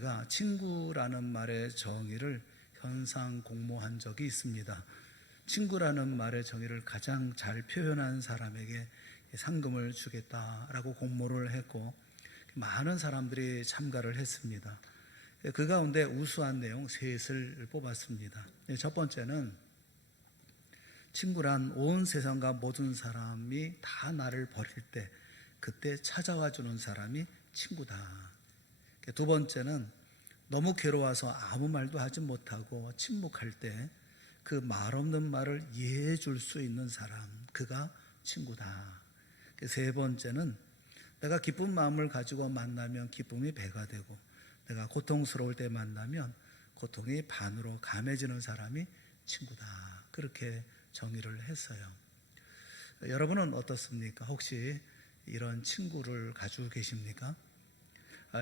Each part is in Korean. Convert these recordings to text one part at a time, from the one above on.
가 친구라는 말의 정의를 현상 공모한 적이 있습니다. 친구라는 말의 정의를 가장 잘 표현한 사람에게 상금을 주겠다라고 공모를 했고 많은 사람들이 참가를 했습니다. 그 가운데 우수한 내용 셋을 뽑았습니다. 첫 번째는 친구란 온 세상과 모든 사람이 다 나를 버릴 때 그때 찾아와 주는 사람이 친구다. 두 번째는 너무 괴로워서 아무 말도 하지 못하고 침묵할 때 그 말 없는 말을 이해해 줄 수 있는 사람, 그가 친구다. 세 번째는 내가 기쁜 마음을 가지고 만나면 기쁨이 배가 되고 내가 고통스러울 때 만나면 고통이 반으로 감해지는 사람이 친구다. 그렇게 정의를 했어요. 여러분은 어떻습니까? 혹시 이런 친구를 가지고 계십니까?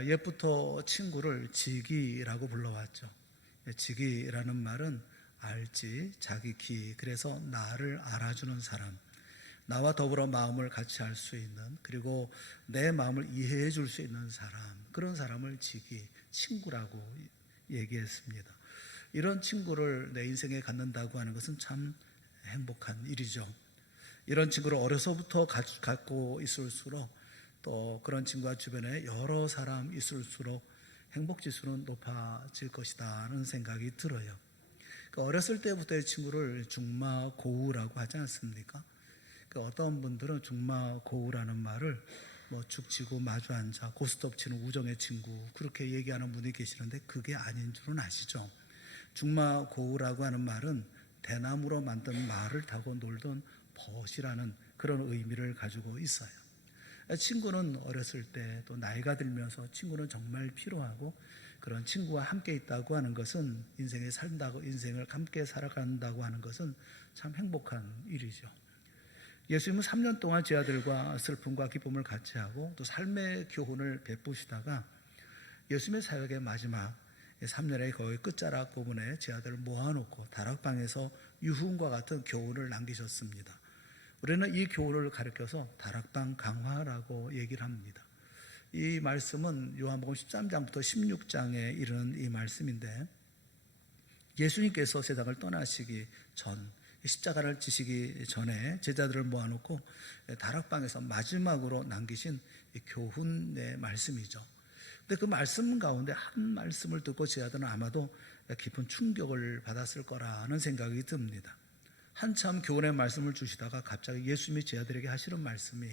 옛부터 친구를 지기라고 불러왔죠. 지기라는 말은 알지, 자기 기, 그래서 나를 알아주는 사람, 나와 더불어 마음을 같이 할 수 있는, 그리고 내 마음을 이해해 줄 수 있는 사람, 그런 사람을 지기, 친구라고 얘기했습니다. 이런 친구를 내 인생에 갖는다고 하는 것은 참 행복한 일이죠. 이런 친구를 어려서부터 갖고 있을수록 또 그런 친구가 주변에 여러 사람 있을수록 행복지수는 높아질 것이라는 생각이 들어요. 어렸을 때부터의 친구를 중마고우라고 하지 않습니까? 어떤 분들은 중마고우라는 말을 죽치고 마주 앉아 고스톱 치는 우정의 친구, 그렇게 얘기하는 분이 계시는데 그게 아닌 줄은 아시죠? 중마고우라고 하는 말은 대나무로 만든 말을 타고 놀던 벗이라는 그런 의미를 가지고 있어요. 친구는 어렸을 때 또 나이가 들면서 친구는 정말 필요하고 그런 친구와 함께 있다고 하는 것은 인생을 함께 살아간다고 하는 것은 참 행복한 일이죠. 예수님은 3년 동안 제 아들과 슬픔과 기쁨을 같이 하고 또 삶의 교훈을 베푸시다가 예수님의 사역의 마지막 3년의 거의 끝자락 부분에 제 아들을 모아놓고 다락방에서 유훈과 같은 교훈을 남기셨습니다. 우리는 이 교훈을 가르쳐서 다락방 강화라고 얘기를 합니다. 이 말씀은 요한복음 13장부터 16장에 이르는 이 말씀인데, 예수님께서 세상을 떠나시기 전, 십자가를 지시기 전에 제자들을 모아놓고 다락방에서 마지막으로 남기신 교훈의 말씀이죠. 근데 그 말씀 가운데 한 말씀을 듣고 제 아들은 아마도 깊은 충격을 받았을 거라는 생각이 듭니다. 한참 교훈의 말씀을 주시다가 갑자기 예수님이 제 아들에게 하시는 말씀이,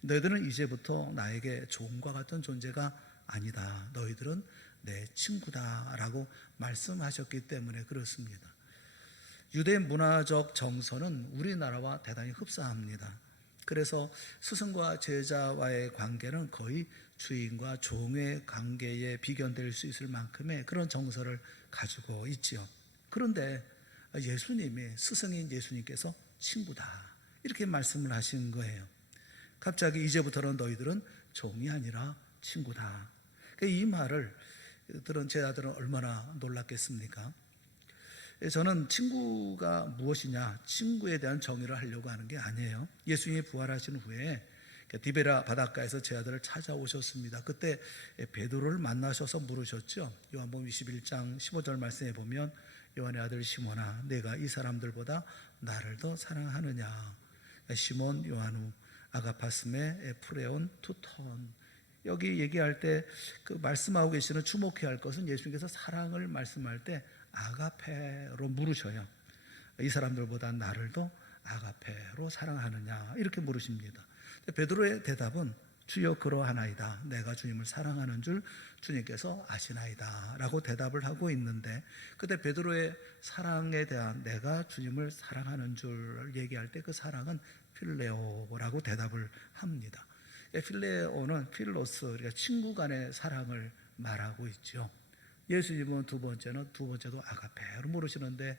너희들은 이제부터 나에게 종과 같은 존재가 아니다. 너희들은 내 친구다 라고 말씀하셨기 때문에 그렇습니다. 유대 문화적 정서는 우리나라와 대단히 흡사합니다. 그래서 스승과 제자와의 관계는 거의 주인과 종의 관계에 비견될 수 있을 만큼의 그런 정서를 가지고 있지요. 그런데 예수님이, 스승인 예수님께서 친구다 이렇게 말씀을 하신 거예요. 갑자기 이제부터는 너희들은 종이 아니라 친구다. 이 말을 들은 제 아들은 얼마나 놀랐겠습니까? 저는 친구가 무엇이냐, 친구에 대한 정의를 하려고 하는 게 아니에요. 예수님이 부활하신 후에 디베라 바닷가에서 제 아들을 찾아오셨습니다. 그때 베드로를 만나셔서 물으셨죠. 요한복음 21장 15절 말씀에 보면 요한의 아들 시몬아, 내가 이 사람들보다 나를 더 사랑하느냐. 시몬 요한우 아가파스메 프레온 투톤. 여기 얘기할 때 그 말씀하고 계시는, 주목해야 할 것은 예수님께서 사랑을 말씀할 때 아가페로 물으셔요. 이 사람들보다 나를 더 아가페로 사랑하느냐 이렇게 물으십니다. 베드로의 대답은 주여 그러하나이다. 내가 주님을 사랑하는 줄 주님께서 아시나이다 라고 대답을 하고 있는데, 그때 베드로의 사랑에 대한 내가 주님을 사랑하는 줄 얘기할 때 그 사랑은 필레오라고 대답을 합니다. 필레오는 필로스, 그러니까 친구 간의 사랑을 말하고 있죠. 예수님은 두 번째도 아가페로 물으시는데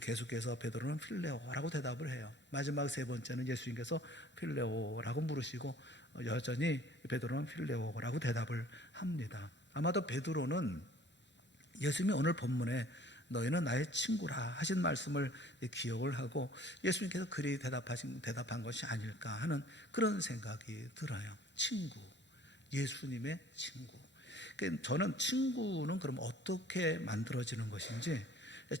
계속해서 베드로는 필레오라고 대답을 해요. 마지막 세 번째는 예수님께서 필레오라고 물으시고 여전히 베드로는 필레오라고 대답을 합니다. 아마도 베드로는 예수님이 오늘 본문에 너희는 나의 친구라 하신 말씀을 기억을 하고 예수님께서 그리 대답한 것이 아닐까 하는 그런 생각이 들어요. 친구, 예수님의 친구. 저는 친구는 그럼 어떻게 만들어지는 것인지,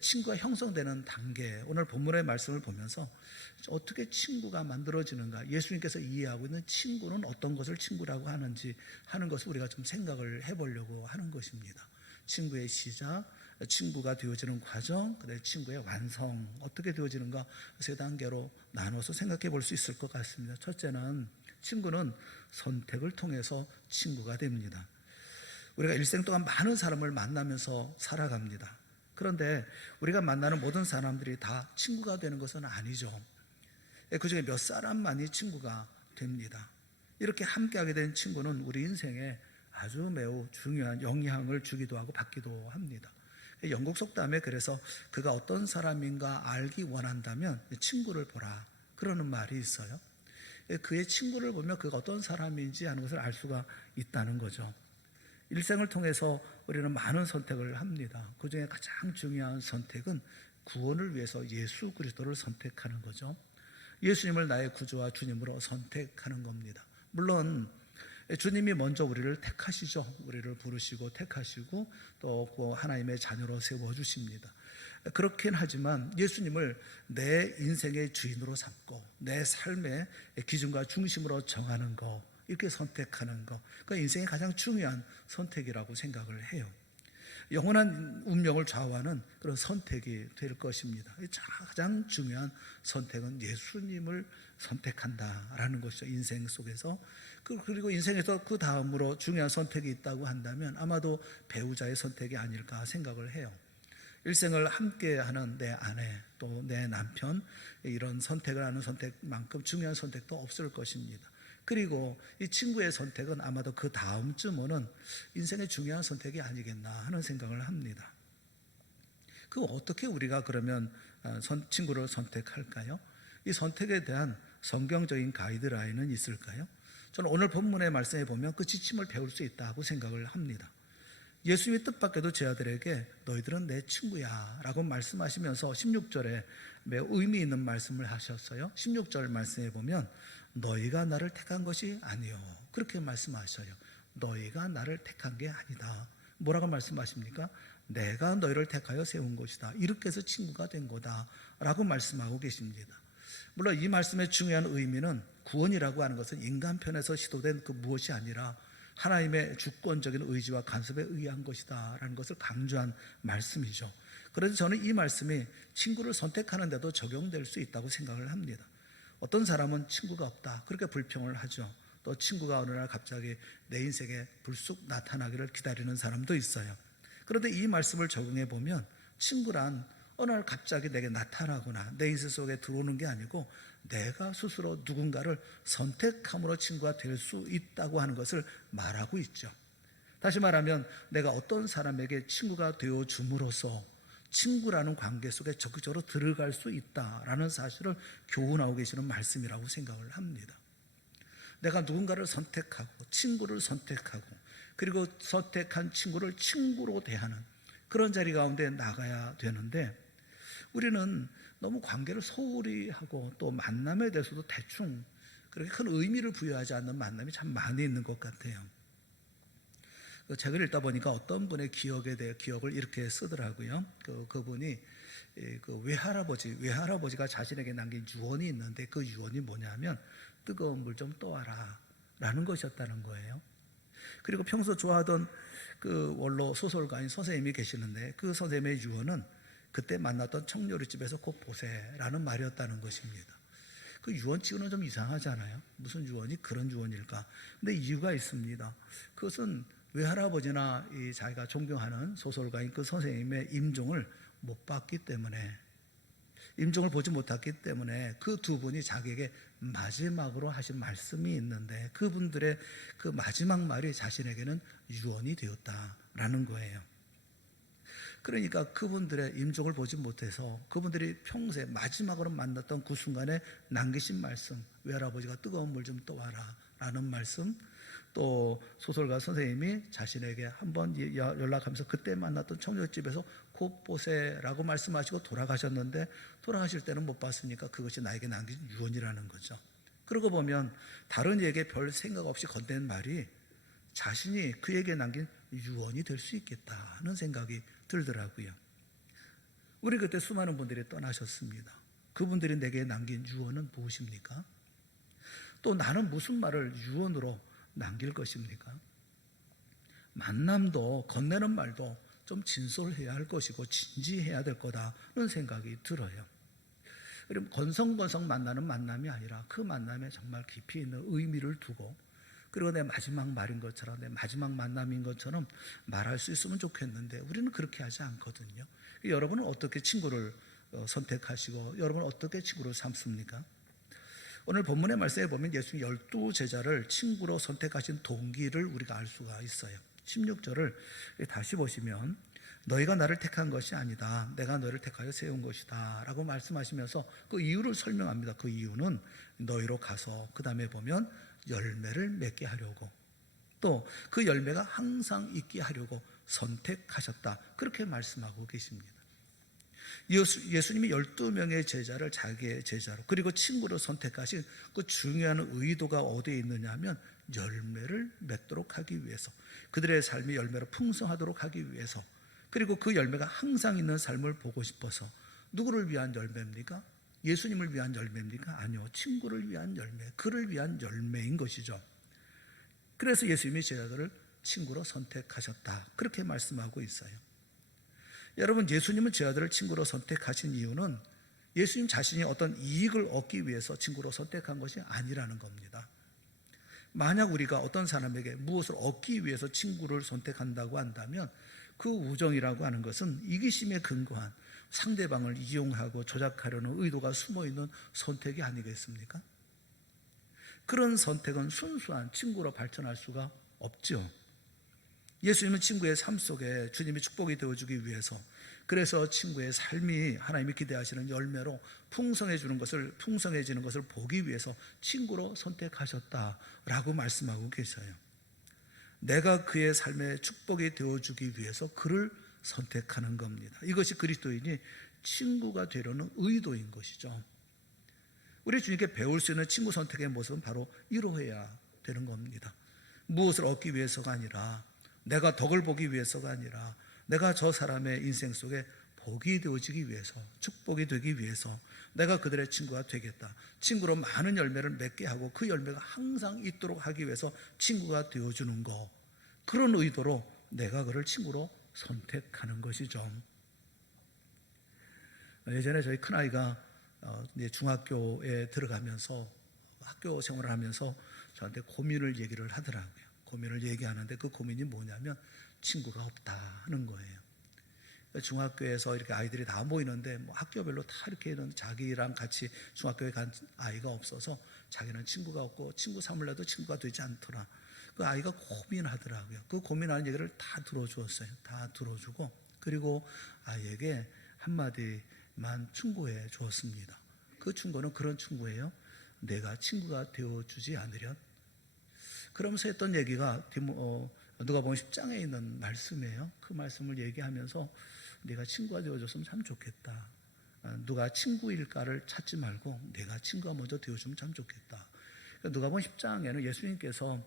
친구가 형성되는 단계, 오늘 본문의 말씀을 보면서 어떻게 친구가 만들어지는가, 예수님께서 이해하고 있는 친구는 어떤 것을 친구라고 하는지 하는 것을 우리가 좀 생각을 해보려고 하는 것입니다. 친구의 시작, 친구가 되어지는 과정, 그다음에 친구의 완성, 어떻게 되어지는가 세 단계로 나눠서 생각해 볼 수 있을 것 같습니다. 첫째는, 친구는 선택을 통해서 친구가 됩니다. 우리가 일생 동안 많은 사람을 만나면서 살아갑니다. 그런데 우리가 만나는 모든 사람들이 다 친구가 되는 것은 아니죠. 그 중에 몇 사람만이 친구가 됩니다. 이렇게 함께하게 된 친구는 우리 인생에 아주 매우 중요한 영향을 주기도 하고 받기도 합니다. 영국 속담에 그래서 그가 어떤 사람인가 알기 원한다면 친구를 보라, 그러는 말이 있어요. 그의 친구를 보면 그가 어떤 사람인지 하는 것을 알 수가 있다는 거죠. 일생을 통해서 우리는 많은 선택을 합니다. 그 중에 가장 중요한 선택은 구원을 위해서 예수 그리스도를 선택하는 거죠. 예수님을 나의 구주와 주님으로 선택하는 겁니다. 물론 주님이 먼저 우리를 택하시죠. 우리를 부르시고 택하시고 또 하나님의 자녀로 세워주십니다. 그렇긴 하지만 예수님을 내 인생의 주인으로 삼고 내 삶의 기준과 중심으로 정하는 거, 이렇게 선택하는 거, 그 인생의 가장 중요한 선택이라고 생각을 해요. 영원한 운명을 좌우하는 그런 선택이 될 것입니다. 가장 중요한 선택은 예수님을 선택한다라는 것이죠. 인생 속에서. 그리고 인생에서 그 다음으로 중요한 선택이 있다고 한다면 아마도 배우자의 선택이 아닐까 생각을 해요. 일생을 함께하는 내 아내, 또 내 남편, 이런 선택을 하는 선택만큼 중요한 선택도 없을 것입니다. 그리고 이 친구의 선택은 아마도 그 다음쯤은 인생의 중요한 선택이 아니겠나 하는 생각을 합니다. 그 어떻게 우리가 그러면 친구를 선택할까요? 이 선택에 대한 성경적인 가이드라인은 있을까요? 저는 오늘 본문의 말씀에 보면 그 지침을 배울 수 있다고 생각을 합니다. 예수님이 뜻밖에도 제 아들에게 너희들은 내 친구야 라고 말씀하시면서 16절에 매우 의미 있는 말씀을 하셨어요. 16절 말씀에 보면 너희가 나를 택한 것이 아니요, 그렇게 말씀하셔요. 너희가 나를 택한 게 아니다. 뭐라고 말씀하십니까? 내가 너희를 택하여 세운 것이다. 이렇게 해서 친구가 된 거다 라고 말씀하고 계십니다. 물론 이 말씀의 중요한 의미는 구원이라고 하는 것은 인간 편에서 시도된 그 무엇이 아니라 하나님의 주권적인 의지와 간섭에 의한 것이다 라는 것을 강조한 말씀이죠. 그래서 저는 이 말씀이 친구를 선택하는 데도 적용될 수 있다고 생각을 합니다. 어떤 사람은 친구가 없다, 그렇게 불평을 하죠. 또 친구가 어느 날 갑자기 내 인생에 불쑥 나타나기를 기다리는 사람도 있어요. 그런데 이 말씀을 적용해 보면 친구란 어느 날 갑자기 내게 나타나거나 내 인생 속에 들어오는 게 아니고 내가 스스로 누군가를 선택함으로 친구가 될 수 있다고 하는 것을 말하고 있죠. 다시 말하면 내가 어떤 사람에게 친구가 되어 줌으로써 친구라는 관계 속에 적극적으로 들어갈 수 있다라는 사실을 교훈하고 계시는 말씀이라고 생각을 합니다. 내가 누군가를 선택하고 친구를 선택하고 그리고 선택한 친구를 친구로 대하는 그런 자리 가운데 나가야 되는데, 우리는 너무 관계를 소홀히 하고 또 만남에 대해서도 대충 그렇게 큰 의미를 부여하지 않는 만남이 참 많이 있는 것 같아요. 그 책을 읽다 보니까 어떤 분의 기억에 대해 기억을 이렇게 쓰더라고요. 그분이 그 외할아버지가 자신에게 남긴 유언이 있는데 그 유언이 뭐냐면 뜨거운 물 좀 떠와라 라는 것이었다는 거예요. 그리고 평소 좋아하던 그 원로 소설가인 선생님이 계시는데 그 선생님의 유언은 그때 만났던 청요리집에서 곧 보세라는 말이었다는 것입니다. 그 유언치고는 좀 이상하잖아요. 무슨 유언이 그런 유언일까? 근데 이유가 있습니다. 그것은 외할아버지나 이 자기가 존경하는 소설가인 그 선생님의 임종을 못 봤기 때문에, 임종을 보지 못했기 때문에 그 두 분이 자기에게 마지막으로 하신 말씀이 있는데 그분들의 그 마지막 말이 자신에게는 유언이 되었다라는 거예요. 그러니까 그분들의 임종을 보지 못해서 그분들이 평생 마지막으로 만났던 그 순간에 남기신 말씀, 외할아버지가 뜨거운 물 좀 떠와라 라는 말씀, 또 소설가 선생님이 자신에게 한번 연락하면서 그때 만났던 청년집에서 곧 보세라고 말씀하시고 돌아가셨는데 돌아가실 때는 못 봤으니까 그것이 나에게 남긴 유언이라는 거죠. 그러고 보면 다른 이에게 별 생각 없이 건넨 말이 자신이 그에게 남긴 유언이 될 수 있겠다는 생각이 들더라고요. 우리 그때 수많은 분들이 떠나셨습니다. 그분들이 내게 남긴 유언은 무엇입니까? 또 나는 무슨 말을 유언으로 남길 것입니까? 만남도 건네는 말도 좀 진솔해야 할 것이고 진지해야 될 거다는 생각이 들어요. 그럼 건성건성 만나는 만남이 아니라 그 만남에 정말 깊이 있는 의미를 두고, 그리고 내 마지막 말인 것처럼, 내 마지막 만남인 것처럼 말할 수 있으면 좋겠는데 우리는 그렇게 하지 않거든요. 여러분은 어떻게 친구를 선택하시고 여러분은 어떻게 친구를 삼습니까? 오늘 본문의 말씀에 보면 예수님 12제자를 친구로 선택하신 동기를 우리가 알 수가 있어요. 16절을 다시 보시면 너희가 나를 택한 것이 아니다, 내가 너희를 택하여 세운 것이다 라고 말씀하시면서 그 이유를 설명합니다. 그 이유는 너희로 가서 그 다음에 보면 열매를 맺게 하려고, 또 그 열매가 항상 있게 하려고 선택하셨다, 그렇게 말씀하고 계십니다. 예수님이 12명의 제자를 자기의 제자로 그리고 친구로 선택하신 그 중요한 의도가 어디에 있느냐 하면 열매를 맺도록 하기 위해서, 그들의 삶이 열매로 풍성하도록 하기 위해서, 그리고 그 열매가 항상 있는 삶을 보고 싶어서. 누구를 위한 열매입니까? 예수님을 위한 열매입니까? 아니요, 친구를 위한 열매, 그를 위한 열매인 것이죠. 그래서 예수님이 제자들을 친구로 선택하셨다, 그렇게 말씀하고 있어요. 여러분, 예수님은 제자들을 친구로 선택하신 이유는 예수님 자신이 어떤 이익을 얻기 위해서 친구로 선택한 것이 아니라는 겁니다. 만약 우리가 어떤 사람에게 무엇을 얻기 위해서 친구를 선택한다고 한다면 그 우정이라고 하는 것은 이기심에 근거한 상대방을 이용하고 조작하려는 의도가 숨어있는 선택이 아니겠습니까? 그런 선택은 순수한 친구로 발전할 수가 없죠. 예수님은 친구의 삶 속에 주님이 축복이 되어주기 위해서, 그래서 친구의 삶이 하나님이 기대하시는 열매로 풍성해지는 것을 보기 위해서 친구로 선택하셨다라고 말씀하고 계셔요. 내가 그의 삶에 축복이 되어주기 위해서 그를 선택하는 겁니다. 이것이 그리스도인이 친구가 되려는 의도인 것이죠. 우리 주님께 배울 수 있는 친구 선택의 모습은 바로 이러해야 되는 겁니다. 무엇을 얻기 위해서가 아니라, 내가 덕을 보기 위해서가 아니라, 내가 저 사람의 인생 속에 복이 되어지기 위해서, 축복이 되기 위해서 내가 그들의 친구가 되겠다, 친구로 많은 열매를 맺게 하고 그 열매가 항상 있도록 하기 위해서 친구가 되어주는 것, 그런 의도로 내가 그를 친구로 선택하는 것이죠. 예전에 저희 큰아이가 중학교에 들어가면서 학교 생활을 하면서 저한테 고민을 얘기를 하더라고요. 고민을 얘기하는데 그 고민이 뭐냐면 친구가 없다는 거예요. 중학교에서 이렇게 아이들이 다 모이는데 학교별로 다 이렇게 자기랑 같이 중학교에 간 아이가 없어서 자기는 친구가 없고 친구 삼으려도 친구가 되지 않더라. 그 아이가 고민하더라고요. 그 고민하는 얘기를 다 들어주었어요. 다 들어주고, 그리고 아이에게 한마디만 충고해 주었습니다. 그 충고는 그런 충고예요. 내가 친구가 되어주지 않으련. 그러면서 했던 얘기가 누가복음 10장에 있는 말씀이에요. 그 말씀을 얘기하면서 내가 친구가 되어줬으면 참 좋겠다, 누가 친구일까를 찾지 말고 내가 친구가 먼저 되어주면 참 좋겠다. 누가복음 10장에는 예수님께서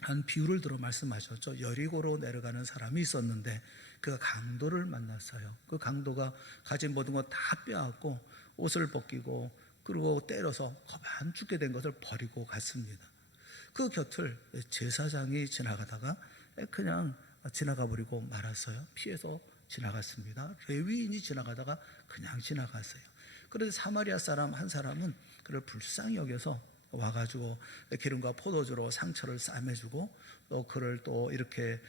한 비유를 들어 말씀하셨죠. 여리고로 내려가는 사람이 있었는데 그가 강도를 만났어요. 그 강도가 가진 모든 것 다 빼앗고 옷을 벗기고 그리고 때려서 거반 죽게 된 것을 버리고 갔습니다. 그 곁을 제사장이 지나가다가 그냥 지나가 버리고 말았어요. 피해서 지나갔습니다. 레위인이 지나가다가 그냥 지나갔어요. 그런데 사마리아 사람 한 사람은 그를 불쌍히 여겨서 와가지고 기름과 포도주로 상처를 싸매주고 또 그를 또 이렇게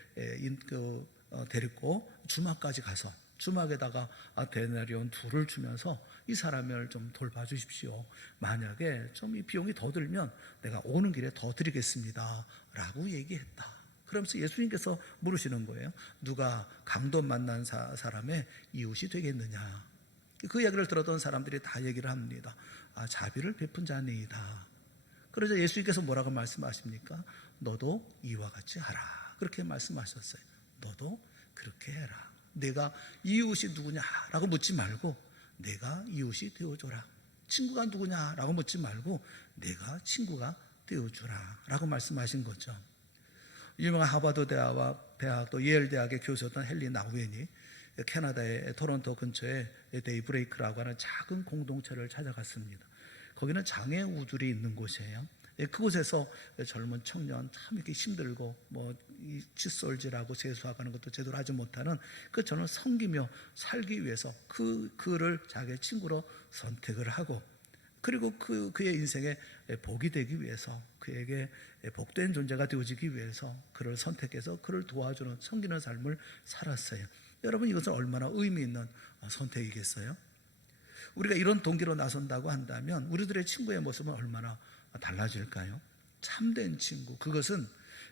데리고 주막까지 가서 주막에다가 데나리온 2를 주면서 이 사람을 좀 돌봐주십시오. 만약에 좀 이 비용이 더 들면 내가 오는 길에 더 드리겠습니다 라고 얘기했다. 그러면서 예수님께서 물으시는 거예요. 누가 강도 만난 사람의 이웃이 되겠느냐. 그 이야기를 들었던 사람들이 다 얘기를 합니다. 자비를 베푼 자니이다. 그러자 예수님께서 뭐라고 말씀하십니까? 너도 이와 같이 하라, 그렇게 말씀하셨어요. 너도 그렇게 해라. 내가 이웃이 누구냐라고 묻지 말고 내가 이웃이 되어줘라. 친구가 누구냐라고 묻지 말고 내가 친구가 되어주라 라고 말씀하신 거죠. 유명한 하버드 대학 또 예일 대학의 교수였던 헨리 나우엔이 캐나다의 토론토 근처에 데이브레이크라고 하는 작은 공동체를 찾아갔습니다. 거기는 장애우들이 있는 곳이에요. 그곳에서 젊은 청년 참 이렇게 힘들고 이 칫솔질하고 세수하는 것도 제대로 하지 못하는 그 저는 섬기며 살기 위해서 그를 자기의 친구로 선택을 하고, 그리고 그의 인생에 복이 되기 위해서, 그에게 복된 존재가 되어지기 위해서 그를 선택해서 그를 도와주는 섬기는 삶을 살았어요. 여러분, 이것은 얼마나 의미 있는 선택이겠어요? 우리가 이런 동기로 나선다고 한다면 우리들의 친구의 모습은 얼마나 달라질까요? 참된 친구, 그것은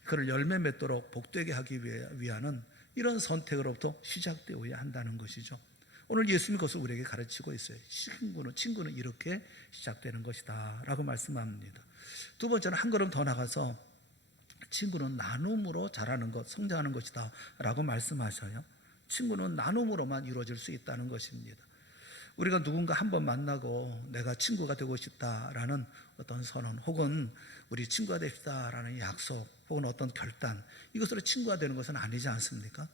그를 열매 맺도록 복되게 하기 위하는 이런 선택으로부터 시작되어야 한다는 것이죠. 오늘 예수님이 그것을 우리에게 가르치고 있어요. 친구는 이렇게 시작되는 것이다 라고 말씀합니다. 두 번째는 한 걸음 더 나가서 친구는 나눔으로 자라는 것, 성장하는 것이다 라고 말씀하셔요. 친구는 나눔으로만 이루어질 수 있다는 것입니다. 우리가 누군가 한 번 만나고 내가 친구가 되고 싶다라는 어떤 선언, 혹은 우리 친구가 됩시다라는 약속, 혹은 어떤 결단, 이것으로 친구가 되는 것은 아니지 않습니까?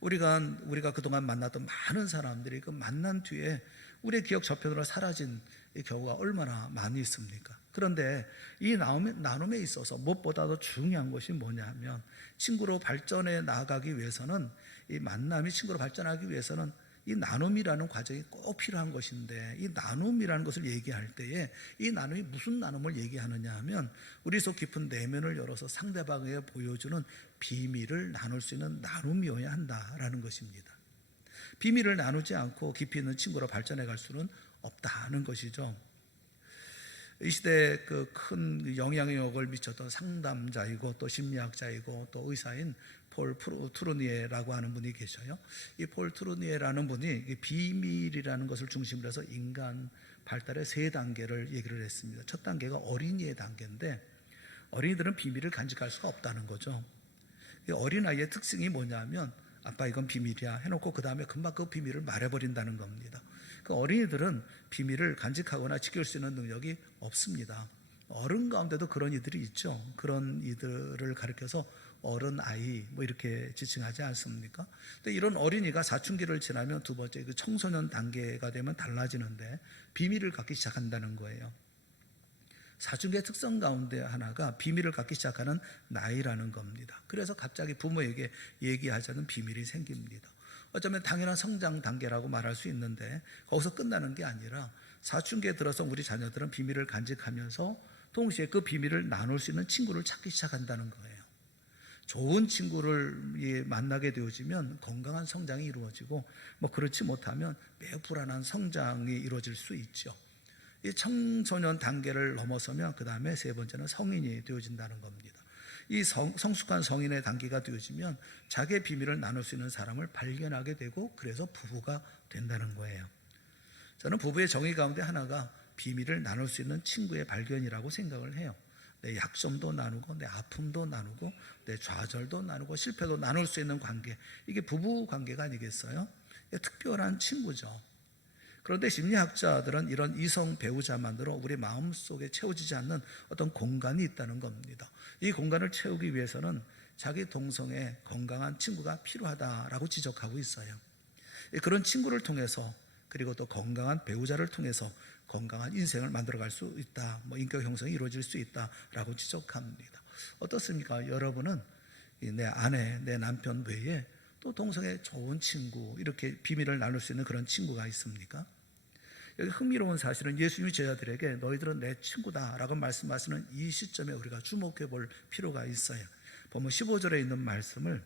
우리가 그동안 만났던 많은 사람들이 그 만난 뒤에 우리의 기억 저편으로 사라진 이 경우가 얼마나 많이 있습니까? 그런데 이 나눔에 있어서 무엇보다도 중요한 것이 뭐냐면, 친구로 발전해 나가기 위해서는, 이 만남이 친구로 발전하기 위해서는 이 나눔이라는 과정이 꼭 필요한 것인데, 이 나눔이라는 것을 얘기할 때에 이 나눔이 무슨 나눔을 얘기하느냐 하면, 우리 속 깊은 내면을 열어서 상대방에게 보여주는 비밀을 나눌 수 있는 나눔이어야 한다라는 것입니다. 비밀을 나누지 않고 깊이 있는 친구로 발전해 갈 수는 없다는 것이죠. 이 시대에 그 큰 영향력을 미쳤던 상담자이고 또 심리학자이고 또 의사인 폴 트루니에라고 하는 분이 계셔요. 이 폴 트루니에라는 분이 비밀이라는 것을 중심으로 해서 인간 발달의 3단계를 얘기를 했습니다. 첫 단계가 어린이의 단계인데, 어린이들은 비밀을 간직할 수가 없다는 거죠. 이 어린아이의 특징이 뭐냐면, 아빠 이건 비밀이야 해놓고 그 다음에 금방 그 비밀을 말해버린다는 겁니다. 그 어린이들은 비밀을 간직하거나 지킬 수 있는 능력이 없습니다. 어른 가운데도 그런 이들이 있죠. 그런 이들을 가리켜서 어른아이 이렇게 지칭하지 않습니까? 근데 이런 어린이가 사춘기를 지나면 두 번째 그 청소년 단계가 되면 달라지는데, 비밀을 갖기 시작한다는 거예요. 사춘기의 특성 가운데 하나가 비밀을 갖기 시작하는 나이라는 겁니다. 그래서 갑자기 부모에게 얘기하지 않은 비밀이 생깁니다. 어쩌면 당연한 성장 단계라고 말할 수 있는데, 거기서 끝나는 게 아니라 사춘기에 들어서 우리 자녀들은 비밀을 간직하면서 동시에 그 비밀을 나눌 수 있는 친구를 찾기 시작한다는 거예요. 좋은 친구를 만나게 되어지면 건강한 성장이 이루어지고, 그렇지 못하면 매우 불안한 성장이 이루어질 수 있죠. 이 청소년 단계를 넘어서면 그 다음에 세 번째는 성인이 되어진다는 겁니다. 이 성숙한 성인의 단계가 되어지면 자기의 비밀을 나눌 수 있는 사람을 발견하게 되고, 그래서 부부가 된다는 거예요. 저는 부부의 정의 가운데 하나가 비밀을 나눌 수 있는 친구의 발견이라고 생각을 해요. 내 약점도 나누고 내 아픔도 나누고 내 좌절도 나누고 실패도 나눌 수 있는 관계, 이게 부부 관계가 아니겠어요? 특별한 친구죠. 그런데 심리학자들은 이런 이성 배우자만으로 우리 마음속에 채워지지 않는 어떤 공간이 있다는 겁니다. 이 공간을 채우기 위해서는 자기 동성의 건강한 친구가 필요하다라고 지적하고 있어요. 그런 친구를 통해서, 그리고 또 건강한 배우자를 통해서 건강한 인생을 만들어갈 수 있다, 인격 형성이 이루어질 수 있다라고 지적합니다. 어떻습니까? 여러분은 내 아내, 내 남편 외에 또 동성애 좋은 친구, 이렇게 비밀을 나눌 수 있는 그런 친구가 있습니까? 여기 흥미로운 사실은 예수님이 제자들에게 너희들은 내 친구다라고 말씀하시는 이 시점에 우리가 주목해 볼 필요가 있어요. 보면 15절에 있는 말씀을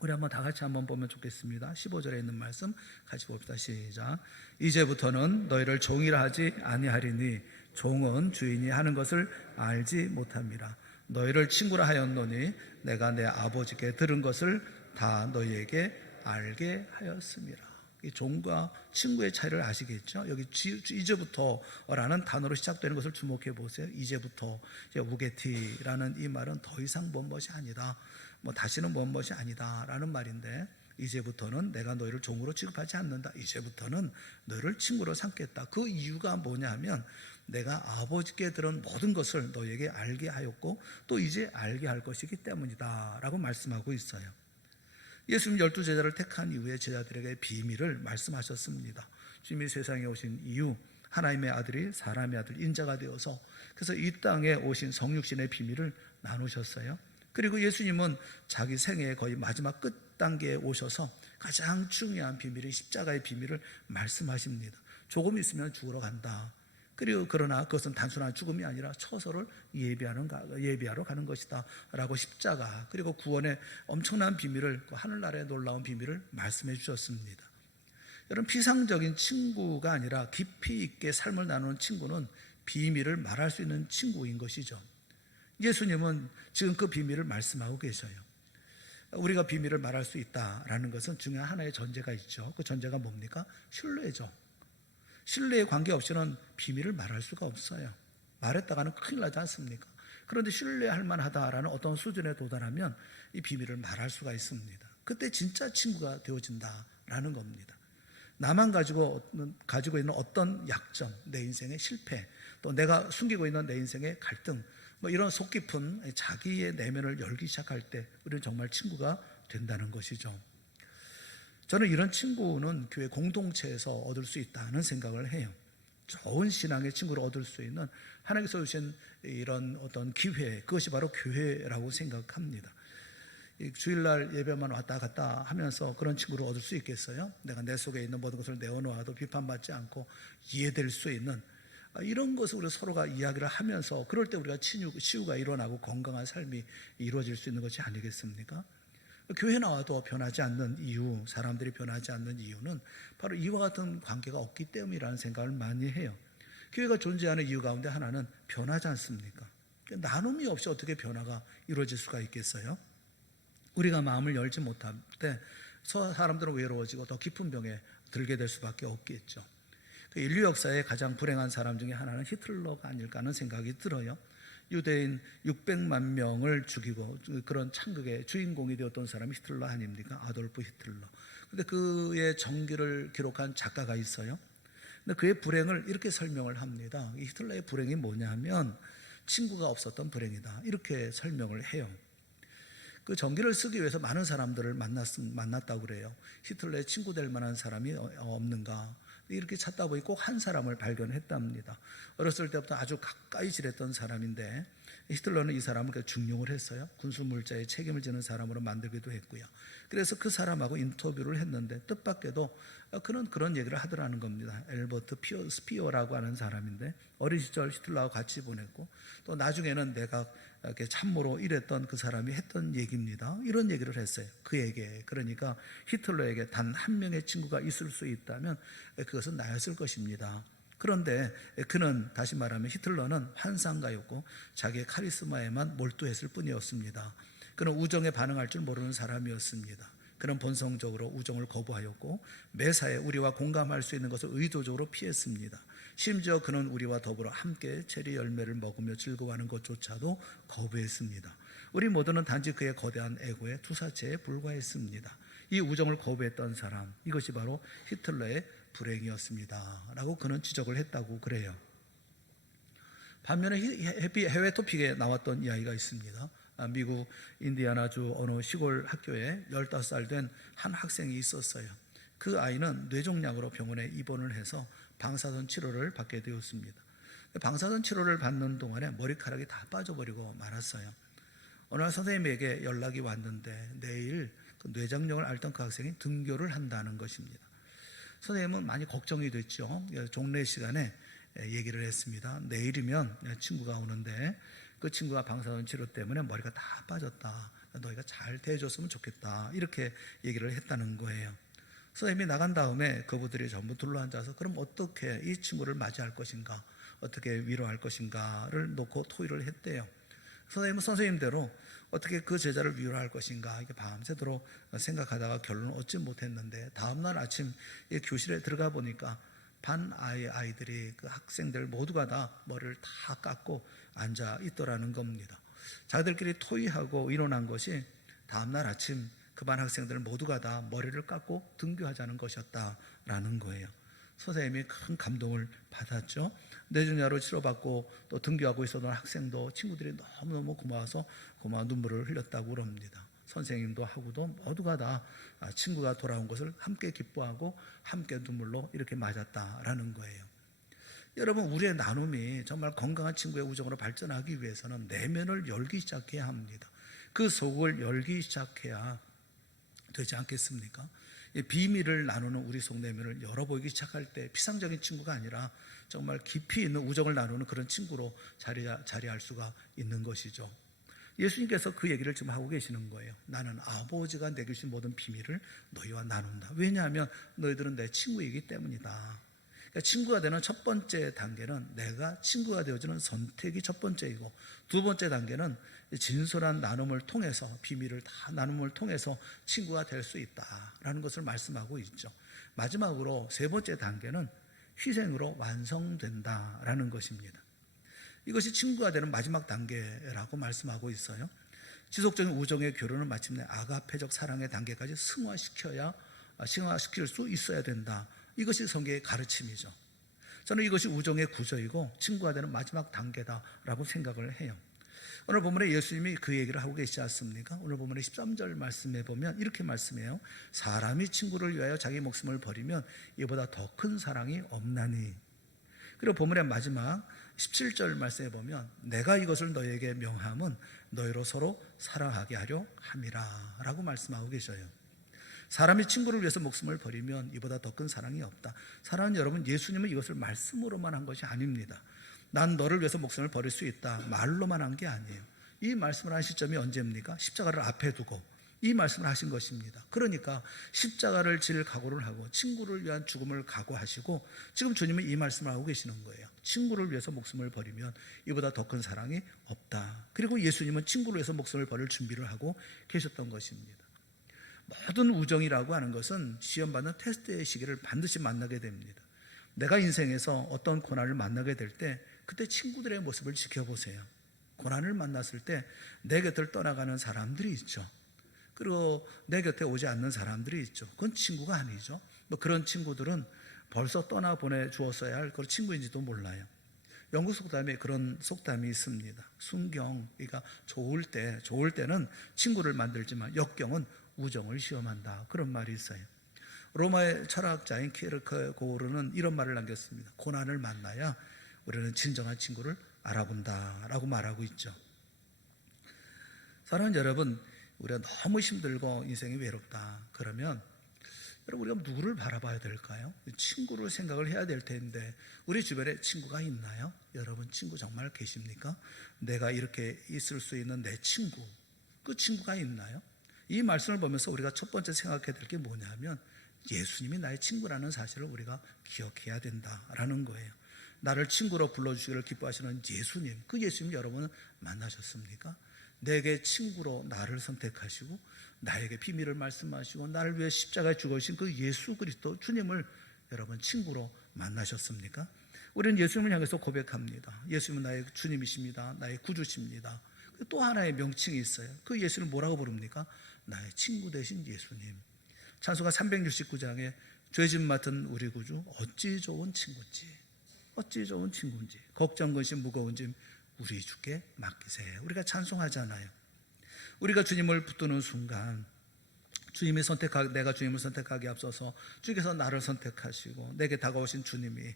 우리 한번 다 같이 한번 보면 좋겠습니다. 15절에 있는 말씀 같이 봅시다. 시작. 이제부터는 너희를 종이라 하지 아니하리니 종은 주인이 하는 것을 알지 못합니다. 너희를 친구라 하였노니 내가 내 아버지께 들은 것을 다 너희에게 알게 하였습니다. 이 종과 친구의 차이를 아시겠죠? 여기 이제부터라는 단어로 시작되는 것을 주목해 보세요. 이제부터, 우게티라는 이 말은 더 이상 뭔 것이 아니다, 다시는 뭔 것이 아니다라는 말인데, 이제부터는 내가 너희를 종으로 취급하지 않는다. 이제부터는 너희를 친구로 삼겠다. 그 이유가 뭐냐 하면, 내가 아버지께 들은 모든 것을 너에게 알게 하였고 또 이제 알게 할 것이기 때문이다 라고 말씀하고 있어요. 예수님 12제자를 택한 이후에 제자들에게 비밀을 말씀하셨습니다. 주님이 세상에 오신 이유, 하나님의 아들이 사람의 아들 인자가 되어서 그래서 이 땅에 오신 성육신의 비밀을 나누셨어요. 그리고 예수님은 자기 생애의 거의 마지막 끝 단계에 오셔서 가장 중요한 비밀이 십자가의 비밀을 말씀하십니다. 조금 있으면 죽으러 간다. 그리고 그러나 그것은 단순한 죽음이 아니라 처소를 예비하러 가는 것이다 라고 십자가 그리고 구원의 엄청난 비밀을, 하늘나라의 놀라운 비밀을 말씀해 주셨습니다. 여러분, 피상적인 친구가 아니라 깊이 있게 삶을 나누는 친구는 비밀을 말할 수 있는 친구인 것이죠. 예수님은 지금 그 비밀을 말씀하고 계셔요. 우리가 비밀을 말할 수 있다라는 것은 중요한 하나의 전제가 있죠. 그 전제가 뭡니까? 신뢰죠. 신뢰에 관계없이는 비밀을 말할 수가 없어요. 말했다가는 큰일 나지 않습니까? 그런데 신뢰할 만하다라는 어떤 수준에 도달하면 이 비밀을 말할 수가 있습니다. 그때 진짜 친구가 되어진다라는 겁니다. 나만 가지고 있는 어떤 약점, 내 인생의 실패, 또 내가 숨기고 있는 내 인생의 갈등, 이런 속 깊은 자기의 내면을 열기 시작할 때 우리는 정말 친구가 된다는 것이죠. 저는 이런 친구는 교회 공동체에서 얻을 수 있다는 생각을 해요. 좋은 신앙의 친구를 얻을 수 있는 하나님께서 주신 이런 어떤 기회, 그것이 바로 교회라고 생각합니다. 주일날 예배만 왔다 갔다 하면서 그런 친구를 얻을 수 있겠어요? 내가 내 속에 있는 모든 것을 내어놓아도 비판받지 않고 이해될 수 있는 이런 것을 우리 서로가 이야기를 하면서 그럴 때 우리가 치유가 일어나고 건강한 삶이 이루어질 수 있는 것이 아니겠습니까? 교회 나와도 변하지 않는 이유, 사람들이 변하지 않는 이유는 바로 이와 같은 관계가 없기 때문이라는 생각을 많이 해요. 교회가 존재하는 이유 가운데 하나는 변하지 않습니까? 나눔이 없이 어떻게 변화가 이루어질 수가 있겠어요? 우리가 마음을 열지 못할 때 사람들은 외로워지고 더 깊은 병에 들게 될 수밖에 없겠죠. 인류 역사의 가장 불행한 사람 중에 하나는 히틀러가 아닐까 하는 생각이 들어요. 유대인 600만 명을 죽이고 그런 창극의 주인공이 되었던 사람이 히틀러 아닙니까? 아돌프 히틀러. 근데 그의 전기를 기록한 작가가 있어요. 근데 그의 불행을 이렇게 설명을 합니다. 이 히틀러의 불행이 뭐냐 하면 친구가 없었던 불행이다. 이렇게 설명을 해요. 그 전기를 쓰기 위해서 많은 사람들을 만났다고 그래요. 히틀러의 친구 될 만한 사람이 없는가? 이렇게 찾다 보니 꼭 한 사람을 발견했답니다. 어렸을 때부터 아주 가까이 지냈던 사람인데 히틀러는 이 사람을 중용을 했어요. 군수물자에 책임을 지는 사람으로 만들기도 했고요. 그래서 그 사람하고 인터뷰를 했는데 뜻밖에도 그는 그런 얘기를 하더라는 겁니다. 엘버트 스피어라고 하는 사람인데 어린 시절 히틀러와 같이 보냈고 또 나중에는 내가 참모로 일했던 그 사람이 했던 얘기입니다. 이런 얘기를 했어요. 그에게, 그러니까 히틀러에게 단 한 명의 친구가 있을 수 있다면 그것은 나였을 것입니다. 그런데 그는, 다시 말하면 히틀러는 환상가였고 자기의 카리스마에만 몰두했을 뿐이었습니다. 그는 우정에 반응할 줄 모르는 사람이었습니다. 그는 본성적으로 우정을 거부하였고 매사에 우리와 공감할 수 있는 것을 의도적으로 피했습니다. 심지어 그는 우리와 더불어 함께 체리 열매를 먹으며 즐거워하는 것조차도 거부했습니다. 우리 모두는 단지 그의 거대한 에고의 투사체에 불과했습니다. 이 우정을 거부했던 사람, 이것이 바로 히틀러의 불행이었습니다 라고 그는 지적을 했다고 그래요. 반면에 해외 토픽에 나왔던 이야기가 있습니다. 미국 인디애나주 어느 시골 학교에 15살 된 한 학생이 있었어요. 그 아이는 뇌종양으로 병원에 입원을 해서 방사선 치료를 받게 되었습니다. 방사선 치료를 받는 동안에 머리카락이 다 빠져버리고 말았어요. 어느 날 선생님에게 연락이 왔는데 내일 그 뇌장염을 앓던 그 학생이 등교를 한다는 것입니다. 선생님은 많이 걱정이 됐죠. 종례 시간에 얘기를 했습니다. 내일이면 친구가 오는데 그 친구가 방사선 치료 때문에 머리가 다 빠졌다. 너희가 잘 대해줬으면 좋겠다. 이렇게 얘기를 했다는 거예요. 선생님이 나간 다음에 그부들이 전부 둘러앉아서 그럼 어떻게 이 친구를 맞이할 것인가, 어떻게 위로할 것인가를 놓고 토의를 했대요. 선생님은 선생님대로 어떻게 그 제자를 위로할 것인가 이게 밤새도록 생각하다가 결론을 얻지 못했는데 다음날 아침 이 교실에 들어가 보니까 반 아이들이 그 학생들 모두가 다 머리를 다 깎고 앉아 있더라는 겁니다. 자기들끼리 토의하고 의논한 것이 다음날 아침 그 반 학생들 모두가 다 머리를 깎고 등교하자는 것이었다라는 거예요. 선생님이 큰 감동을 받았죠. 뇌준야로 치료받고 또 등교하고 있었던 학생도 친구들이 너무너무 고마워서 고마운 눈물을 흘렸다고 그럽니다. 선생님도 하고도 모두가 다 친구가 돌아온 것을 함께 기뻐하고 함께 눈물로 이렇게 맞았다라는 거예요. 여러분, 우리의 나눔이 정말 건강한 친구의 우정으로 발전하기 위해서는 내면을 열기 시작해야 합니다. 그 속을 열기 시작해야 되지 않겠습니까? 비밀을 나누는 우리 속 내면을 열어보이기 시작할 때 피상적인 친구가 아니라 정말 깊이 있는 우정을 나누는 그런 친구로 자리할 수가 있는 것이죠. 예수님께서 그 얘기를 지금 하고 계시는 거예요. 나는 아버지가 내게 주신 모든 비밀을 너희와 나눈다. 왜냐하면 너희들은 내 친구이기 때문이다. 그러니까 친구가 되는 첫 번째 단계는 내가 친구가 되어주는 선택이 첫 번째이고, 두 번째 단계는 진솔한 나눔을 통해서, 비밀을 다 나눔을 통해서 친구가 될 수 있다라는 것을 말씀하고 있죠. 마지막으로 세 번째 단계는 희생으로 완성된다라는 것입니다. 이것이 친구가 되는 마지막 단계라고 말씀하고 있어요. 지속적인 우정의 교류는 마침내 아가페적 사랑의 단계까지 승화시킬 수 있어야 된다. 이것이 성경의 가르침이죠. 저는 이것이 우정의 구조이고 친구가 되는 마지막 단계다라고 생각을 해요. 오늘 본문에 예수님이 그 얘기를 하고 계시지 않습니까? 오늘 본문의 13절 말씀에 보면 이렇게 말씀해요. 사람이 친구를 위하여 자기 목숨을 버리면 이보다 더 큰 사랑이 없나니. 그리고 본문의 마지막 17절 말씀에 보면 내가 이것을 너희에게 명함은 너희로 서로 사랑하게 하려 함이라 라고 말씀하고 계셔요. 사람이 친구를 위해서 목숨을 버리면 이보다 더 큰 사랑이 없다. 사랑하는 여러분, 예수님은 이것을 말씀으로만 한 것이 아닙니다. 난 너를 위해서 목숨을 버릴 수 있다 말로만 한 게 아니에요. 이 말씀을 한 시점이 언제입니까? 십자가를 앞에 두고 이 말씀을 하신 것입니다. 그러니까 십자가를 질 각오를 하고 친구를 위한 죽음을 각오하시고 지금 주님은 이 말씀을 하고 계시는 거예요. 친구를 위해서 목숨을 버리면 이보다 더 큰 사랑이 없다. 그리고 예수님은 친구를 위해서 목숨을 버릴 준비를 하고 계셨던 것입니다. 모든 우정이라고 하는 것은 시험받는 테스트의 시기를 반드시 만나게 됩니다. 내가 인생에서 어떤 고난을 만나게 될 때 그때 친구들의 모습을 지켜보세요. 고난을 만났을 때 내 곁을 떠나가는 사람들이 있죠. 그리고 내 곁에 오지 않는 사람들이 있죠. 그건 친구가 아니죠. 그런 친구들은 벌써 떠나보내 주었어야 할 그런 친구인지도 몰라요. 영국 속담에 그런 속담이 있습니다. 순경, 그러니까 좋을 때는 친구를 만들지만 역경은 우정을 시험한다. 그런 말이 있어요. 로마의 철학자인 키르케고르는 이런 말을 남겼습니다. 고난을 만나야 우리는 진정한 친구를 알아본다라고 말하고 있죠. 사랑하는 여러분, 우리가 너무 힘들고 인생이 외롭다 그러면 여러분, 우리가 누구를 바라봐야 될까요? 친구를 생각을 해야 될 텐데 우리 주변에 친구가 있나요? 여러분, 친구 정말 계십니까? 내가 이렇게 있을 수 있는 내 친구, 그 친구가 있나요? 이 말씀을 보면서 우리가 첫 번째 생각해야 될 게 뭐냐면 예수님이 나의 친구라는 사실을 우리가 기억해야 된다라는 거예요. 나를 친구로 불러주시기를 기뻐하시는 예수님, 그 예수님 여러분은 만나셨습니까? 내게 친구로 나를 선택하시고 나에게 비밀을 말씀하시고 나를 위해 십자가에 죽으신 그 예수 그리스도 주님을 여러분 친구로 만나셨습니까? 우리는 예수님을 향해서 고백합니다. 예수님은 나의 주님이십니다. 나의 구주십니다. 또 하나의 명칭이 있어요. 그 예수를 뭐라고 부릅니까? 나의 친구 되신 예수님. 찬송가 369장에 죄짐 맡은 우리 구주 어찌 좋은 친구인지, 어찌 좋은 친구인지, 걱정 근심 무거운 짐 우리 주께 맡기세. 우리가 찬송하잖아요. 우리가 주님을 붙드는 순간 내가 주님을 선택하기에 앞서서 주께서 나를 선택하시고 내게 다가오신 주님이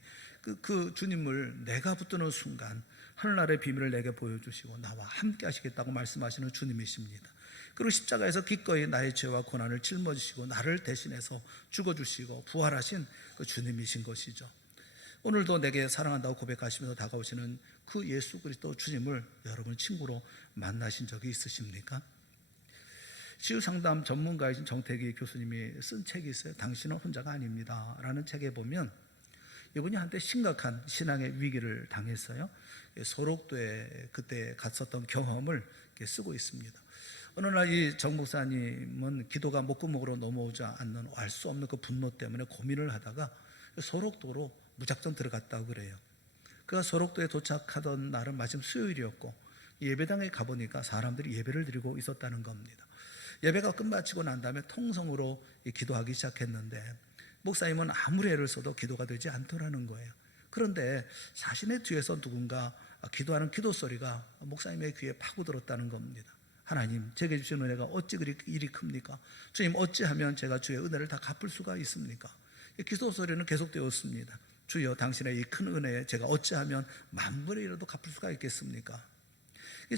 그 주님을 내가 붙드는 순간 하늘나라의 비밀을 내게 보여주시고 나와 함께 하시겠다고 말씀하시는 주님이십니다. 그리고 십자가에서 기꺼이 나의 죄와 고난을 짊어지시고 나를 대신해서 죽어주시고 부활하신 그 주님이신 것이죠. 오늘도 내게 사랑한다고 고백하시면서 다가오시는 그 예수 그리스도 주님을 여러분 친구로 만나신 적이 있으십니까? 치유상담 전문가이신 정태기 교수님이 쓴 책이 있어요. 당신은 혼자가 아닙니다 라는 책에 보면 이분이 한때 심각한 신앙의 위기를 당했어요. 소록도에 그때 갔었던 경험을 쓰고 있습니다. 어느 날 이 정 목사님은 기도가 목구멍으로 넘어오지 않는 알 수 없는 그 분노 때문에 고민을 하다가 소록도로 무작정 들어갔다고 그래요. 그가 소록도에 도착하던 날은 마침 수요일이었고 예배당에 가보니까 사람들이 예배를 드리고 있었다는 겁니다. 예배가 끝마치고 난 다음에 통성으로 기도하기 시작했는데 목사님은 아무리 애를 써도 기도가 되지 않더라는 거예요. 그런데 자신의 뒤에서 누군가 기도하는 기도 소리가 목사님의 귀에 파고들었다는 겁니다. 하나님, 제게 주신 은혜가 어찌 그리 일이 큽니까? 주님, 어찌하면 제가 주의 은혜를 다 갚을 수가 있습니까? 기도 소리는 계속되었습니다. 주여, 당신의 이 큰 은혜에 제가 어찌하면 만분의 일이라도 갚을 수가 있겠습니까?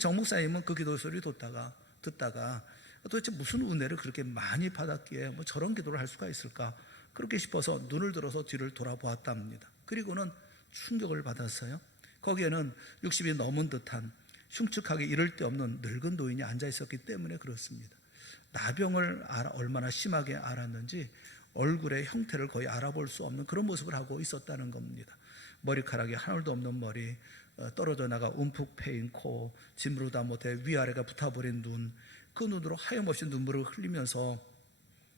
정 목사님은 그 기도 소리 듣다가 도대체 무슨 은혜를 그렇게 많이 받았기에 뭐 저런 기도를 할 수가 있을까? 그렇게 싶어서 눈을 들어서 뒤를 돌아보았답니다. 그리고는 충격을 받았어요. 거기에는 60이 넘은 듯한 흉측하게 이를 데 없는 늙은 노인이 앉아 있었기 때문에 그렇습니다. 나병을 얼마나 심하게 앓았는지 얼굴의 형태를 거의 알아볼 수 없는 그런 모습을 하고 있었다는 겁니다. 머리카락이 하늘도 없는 머리, 떨어져 나가 움푹 패인 코, 짐으로다 못해 위아래가 붙어버린 눈, 그 눈으로 하염없이 눈물을 흘리면서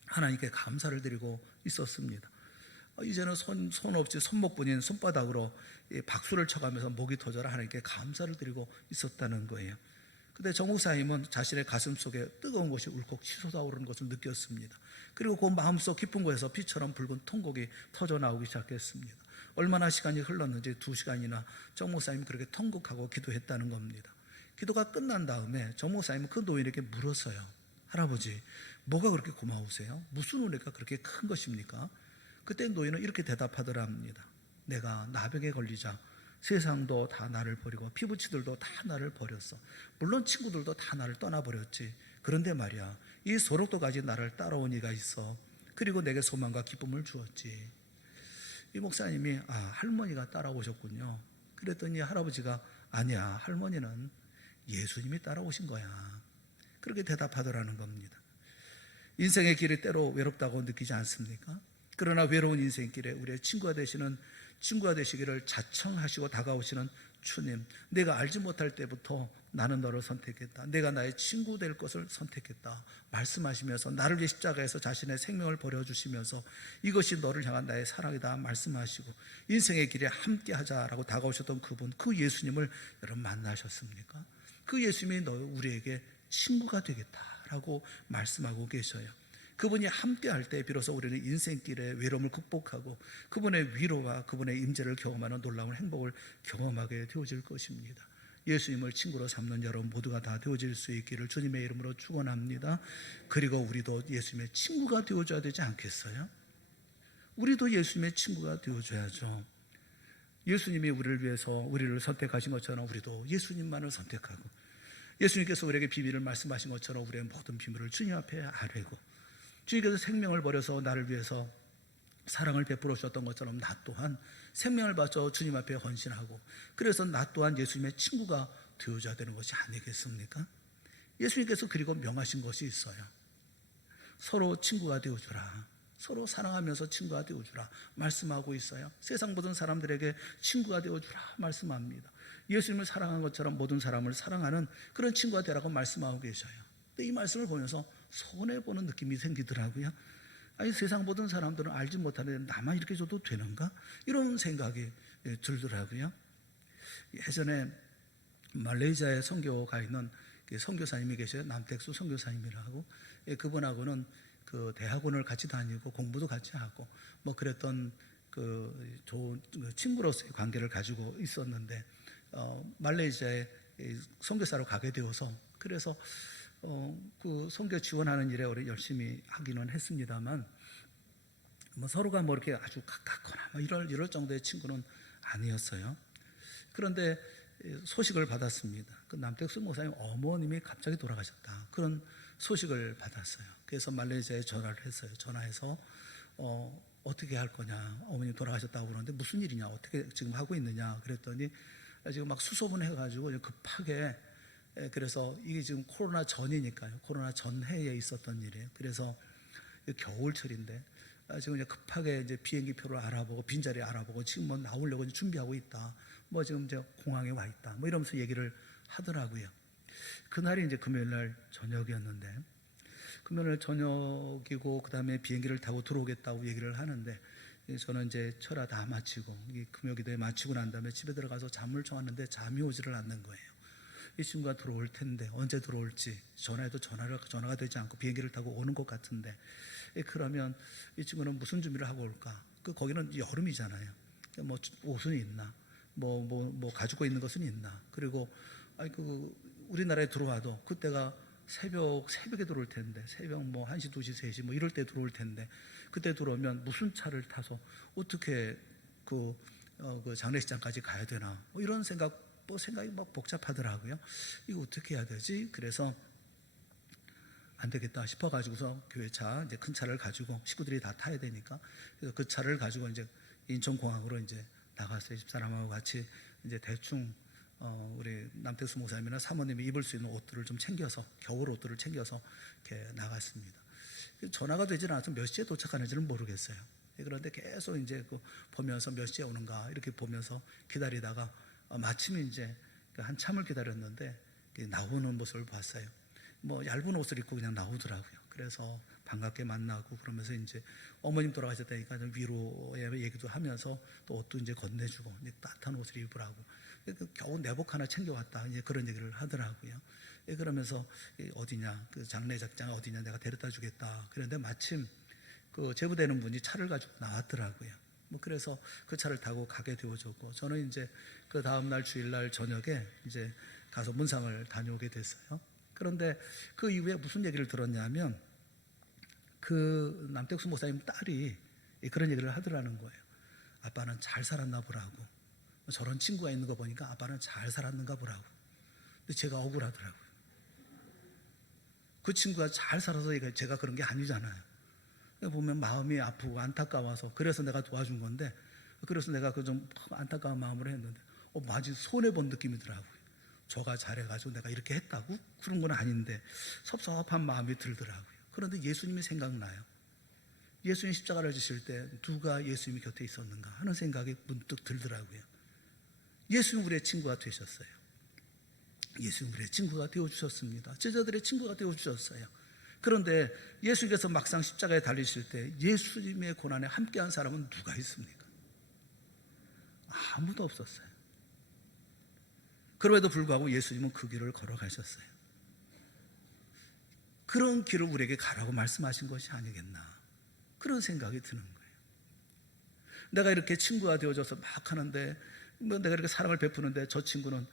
하나님께 감사를 드리고 있었습니다. 이제는 손 없이 손목뿐인 손바닥으로 박수를 쳐가면서 목이 터져라 하나님께 감사를 드리고 있었다는 거예요. 근데 정 목사님은 자신의 가슴 속에 뜨거운 것이 울컥 치솟아오르는 것을 느꼈습니다. 그리고 그 마음속 깊은 곳에서 피처럼 붉은 통곡이 터져 나오기 시작했습니다. 얼마나 시간이 흘렀는지 2시간이나 정 목사님이 그렇게 통곡하고 기도했다는 겁니다. 기도가 끝난 다음에 정 목사님은 그 노인에게 물었어요. 할아버지, 뭐가 그렇게 고마우세요? 무슨 은혜가 그렇게 큰 것입니까? 그때 노인은 이렇게 대답하더랍니다. 내가 나병에 걸리자 세상도 다 나를 버리고 피부치들도 다 나를 버렸어. 물론 친구들도 다 나를 떠나버렸지. 그런데 말이야, 이 소록도까지 나를 따라온 이가 있어. 그리고 내게 소망과 기쁨을 주었지. 이 목사님이 할머니가 따라오셨군요. 그랬더니 할아버지가 아니야, 할머니는 예수님이 따라오신 거야. 그렇게 대답하더라는 겁니다. 인생의 길이 때로 외롭다고 느끼지 않습니까? 그러나 외로운 인생길에 우리의 친구가 되시기를 자청하시고 다가오시는 주님, 내가 알지 못할 때부터 나는 너를 선택했다. 내가 나의 친구 될 것을 선택했다. 말씀하시면서 나를 위해 십자가에서 자신의 생명을 버려주시면서 이것이 너를 향한 나의 사랑이다 말씀하시고 인생의 길에 함께하자라고 다가오셨던 그분, 그 예수님을 여러분 만나셨습니까? 그 예수님이 우리에게 친구가 되겠다라고 말씀하고 계셔요. 그분이 함께할 때 비로소 우리는 인생길의 외로움을 극복하고 그분의 위로와 그분의 임재를 경험하는 놀라운 행복을 경험하게 되어질 것입니다. 예수님을 친구로 삼는 여러분 모두가 다 되어질 수 있기를 주님의 이름으로 축원합니다. 그리고 우리도 예수님의 친구가 되어줘야 되지 않겠어요? 우리도 예수님의 친구가 되어줘야죠. 예수님이 우리를 위해서 우리를 선택하신 것처럼 우리도 예수님만을 선택하고 예수님께서 우리에게 비밀을 말씀하신 것처럼 우리의 모든 비밀을 주님 앞에 아뢰고 주님께서 생명을 버려서 나를 위해서 사랑을 베풀어 주셨던 것처럼 나 또한 생명을 바쳐 주님 앞에 헌신하고 그래서 나 또한 예수님의 친구가 되어줘야 되는 것이 아니겠습니까? 예수님께서 그리고 명하신 것이 있어요. 서로 친구가 되어주라. 서로 사랑하면서 친구가 되어주라 말씀하고 있어요. 세상 모든 사람들에게 친구가 되어주라 말씀합니다. 예수님을 사랑한 것처럼 모든 사람을 사랑하는 그런 친구가 되라고 말씀하고 계셔요. 근데 이 말씀을 보면서 손해보는 느낌이 생기더라고요. 아니, 세상 모든 사람들은 알지 못하는데 나만 이렇게 줘도 되는가? 이런 생각이 들더라고요. 예전에 말레이시아에 선교가 있는 선교사님이 계셔요. 남택수 선교사님이라고. 그분하고는 그 대학원을 같이 다니고 공부도 같이 하고 뭐 그랬던 그 좋은 친구로서의 관계를 가지고 있었는데 말레이시아에 선교사로 가게 되어서 그래서 그 선교 지원하는 일에 우리 열심히 하기는 했습니다만 뭐 서로가 뭐 이렇게 아주 가깝거나 뭐 이럴 정도의 친구는 아니었어요. 그런데 소식을 받았습니다. 그 남택수 목사님 어머님이 갑자기 돌아가셨다. 그런 소식을 받았어요. 그래서 말레이시아에 전화를 했어요. 전화해서 어떻게 할 거냐. 어머님 돌아가셨다고 그러는데 무슨 일이냐. 어떻게 지금 하고 있느냐. 그랬더니 지금 막 수소문해가지고 급하게 그래서 이게 지금 코로나 전이니까요. 코로나 전해에 있었던 일이에요. 그래서 겨울철인데 지금 이제 급하게 이제 비행기표를 알아보고 빈자리 알아보고 지금 뭐 나오려고 준비하고 있다. 뭐 지금 이제 공항에 와 있다. 뭐 이러면서 얘기를 하더라고요. 그날이 이제 금요일날 저녁이었는데 금요일 저녁이고 그 다음에 비행기를 타고 들어오겠다고 얘기를 하는데 저는 이제 철야 다 마치고 금요기도에 마치고 난 다음에 집에 들어가서 잠을 청하는데 잠이 오지를 않는 거예요. 이 친구가 들어올 텐데 언제 들어올지 전화해도 전화가 되지 않고 비행기를 타고 오는 것 같은데 그러면 이 친구는 무슨 준비를 하고 올까? 거기는 여름이잖아요. 뭐 옷은 있나? 뭐 가지고 있는 것은 있나? 그리고 우리나라에 들어와도 그때가 새벽에 들어올 텐데 새벽 뭐 1시, 2시, 3시 뭐 이럴 때 들어올 텐데 그때 들어오면 무슨 차를 타서 어떻게 그 장례식장까지 가야 되나? 뭐 이런 생각이 막 복잡하더라고요. 이거 어떻게 해야 되지? 그래서 안 되겠다 싶어가지고서 교회차 이제 큰 차를 가지고 식구들이 다 타야 되니까 그래서 그 차를 가지고 이제 인천공항으로 이제 나갔어요. 집사람하고 같이 이제 대충 우리 남태수 목사님이나 사모님이 입을 수 있는 옷들을 좀 챙겨서 겨울 옷들을 챙겨서 이렇게 나갔습니다. 전화가 되질 않아서 몇 시에 도착하는지는 모르겠어요. 그런데 계속 이제 보면서 몇 시에 오는가 이렇게 보면서 기다리다가 마침 이제 한참을 기다렸는데 나오는 모습을 봤어요. 뭐 얇은 옷을 입고 그냥 나오더라고요. 그래서 반갑게 만나고 그러면서 이제 어머님 돌아가셨다니까 위로의 얘기도 하면서 또 옷도 이제 건네주고 이제 따뜻한 옷을 입으라고 겨우 내복 하나 챙겨왔다 이제 그런 얘기를 하더라고요. 그러면서 어디냐 그 장례작장 어디냐 내가 데려다 주겠다. 그런데 마침 그 제보되는 분이 차를 가지고 나왔더라고요. 뭐 그래서 그 차를 타고 가게 되어졌고 저는 이제 그 다음 날 주일날 저녁에 이제 가서 문상을 다녀오게 됐어요. 그런데 그 이후에 무슨 얘기를 들었냐면 그 남택수 목사님 딸이 그런 얘기를 하더라는 거예요. 아빠는 잘 살았나 보라고. 저런 친구가 있는 거 보니까 아빠는 잘 살았는가 보라고. 근데 제가 억울하더라고요. 그 친구가 잘 살아서 제가 그런 게 아니잖아요. 보면 마음이 아프고 안타까워서 그래서 내가 도와준 건데 그래서 내가 그 좀 안타까운 마음으로 했는데 마치 손해본 느낌이더라고요. 저가 잘해가지고 내가 이렇게 했다고? 그런 건 아닌데 섭섭한 마음이 들더라고요. 그런데 예수님이 생각나요. 예수님 십자가를 지실 때 누가 예수님 곁에 있었는가 하는 생각이 문득 들더라고요. 예수님 우리의 친구가 되셨어요. 예수님 우리의 친구가 되어주셨습니다. 제자들의 친구가 되어주셨어요. 그런데 예수님께서 막상 십자가에 달리실 때 예수님의 고난에 함께한 사람은 누가 있습니까? 아무도 없었어요. 그럼에도 불구하고 예수님은 그 길을 걸어가셨어요. 그런 길을 우리에게 가라고 말씀하신 것이 아니겠나 그런 생각이 드는 거예요. 내가 이렇게 친구가 되어져서 막 하는데 내가 이렇게 사랑을 베푸는데 저 친구는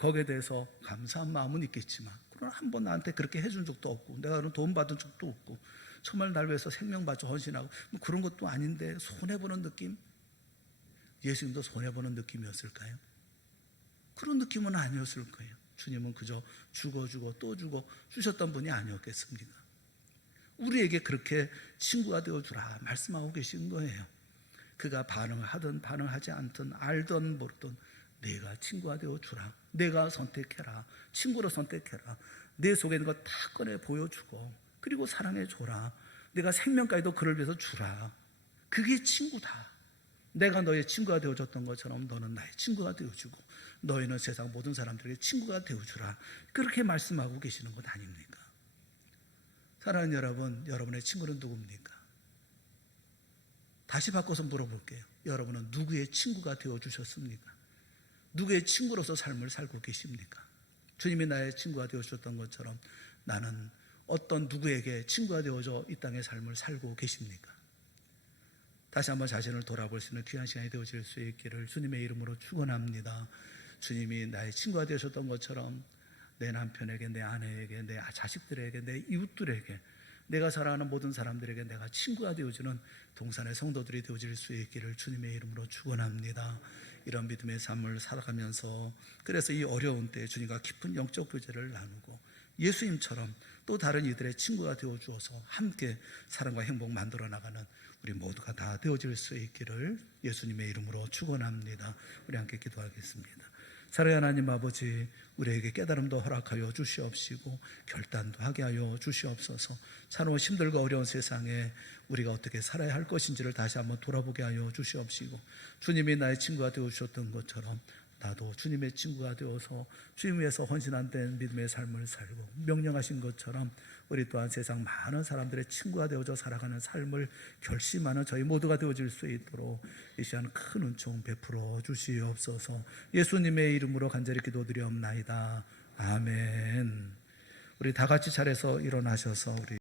거기에 대해서 감사한 마음은 있겠지만 그러나 한 번 나한테 그렇게 해준 적도 없고 내가 그런 도움 받은 적도 없고 정말 날 위해서 생명 바쳐 헌신하고 뭐 그런 것도 아닌데 손해보는 느낌? 예수님도 손해보는 느낌이었을까요? 그런 느낌은 아니었을 거예요. 주님은 그저 주고 또 주고 주셨던 분이 아니었겠습니까? 우리에게 그렇게 친구가 되어주라 말씀하고 계신 거예요. 그가 반응을 하든 반응하지 않든 알든 모르든 내가 친구가 되어주라. 내가 선택해라. 친구로 선택해라. 내 속에 있는 거 다 꺼내 보여주고 그리고 사랑해줘라. 내가 생명까지도 그를 위해서 주라. 그게 친구다. 내가 너의 친구가 되어줬던 것처럼 너는 나의 친구가 되어주고 너희는 세상 모든 사람들에게 친구가 되어주라. 그렇게 말씀하고 계시는 것 아닙니까? 사랑하는 여러분, 여러분의 친구는 누굽니까? 다시 바꿔서 물어볼게요. 여러분은 누구의 친구가 되어주셨습니까? 누구의 친구로서 삶을 살고 계십니까? 주님이 나의 친구가 되어주셨던 것처럼 나는 어떤 누구에게 친구가 되어져 이 땅의 삶을 살고 계십니까? 다시 한번 자신을 돌아볼 수 있는 귀한 시간이 되어질 수 있기를 주님의 이름으로 축원합니다. 주님이 나의 친구가 되셨던 것처럼 내 남편에게, 내 아내에게, 내 자식들에게, 내 이웃들에게, 내가 사랑하는 모든 사람들에게 내가 친구가 되어주는 동산의 성도들이 되어질 수 있기를 주님의 이름으로 축원합니다. 이런 믿음의 삶을 살아가면서 그래서 이 어려운 때에 주님과 깊은 영적 교제를 나누고 예수님처럼 또 다른 이들의 친구가 되어주어서 함께 사랑과 행복 만들어 나가는 우리 모두가 다 되어질 수 있기를 예수님의 이름으로 축원합니다. 우리 함께 기도하겠습니다. 사랑의 하나님 아버지, 우리에게 깨달음도 허락하여 주시옵시고 결단도 하게 하여 주시옵소서. 참 힘들고 어려운 세상에 우리가 어떻게 살아야 할 것인지를 다시 한번 돌아보게 하여 주시옵시고 주님이 나의 친구가 되어주셨던 것처럼 나도 주님의 친구가 되어서 주님 위해서 헌신한 된 믿음의 삶을 살고 명령하신 것처럼 우리 또한 세상 많은 사람들의 친구가 되어져 살아가는 삶을 결심하는 저희 모두가 되어질 수 있도록 이 시간 큰 은총 베풀어 주시옵소서. 예수님의 이름으로 간절히 기도드리옵나이다. 아멘. 우리 다 같이 차례서 일어나셔서 우리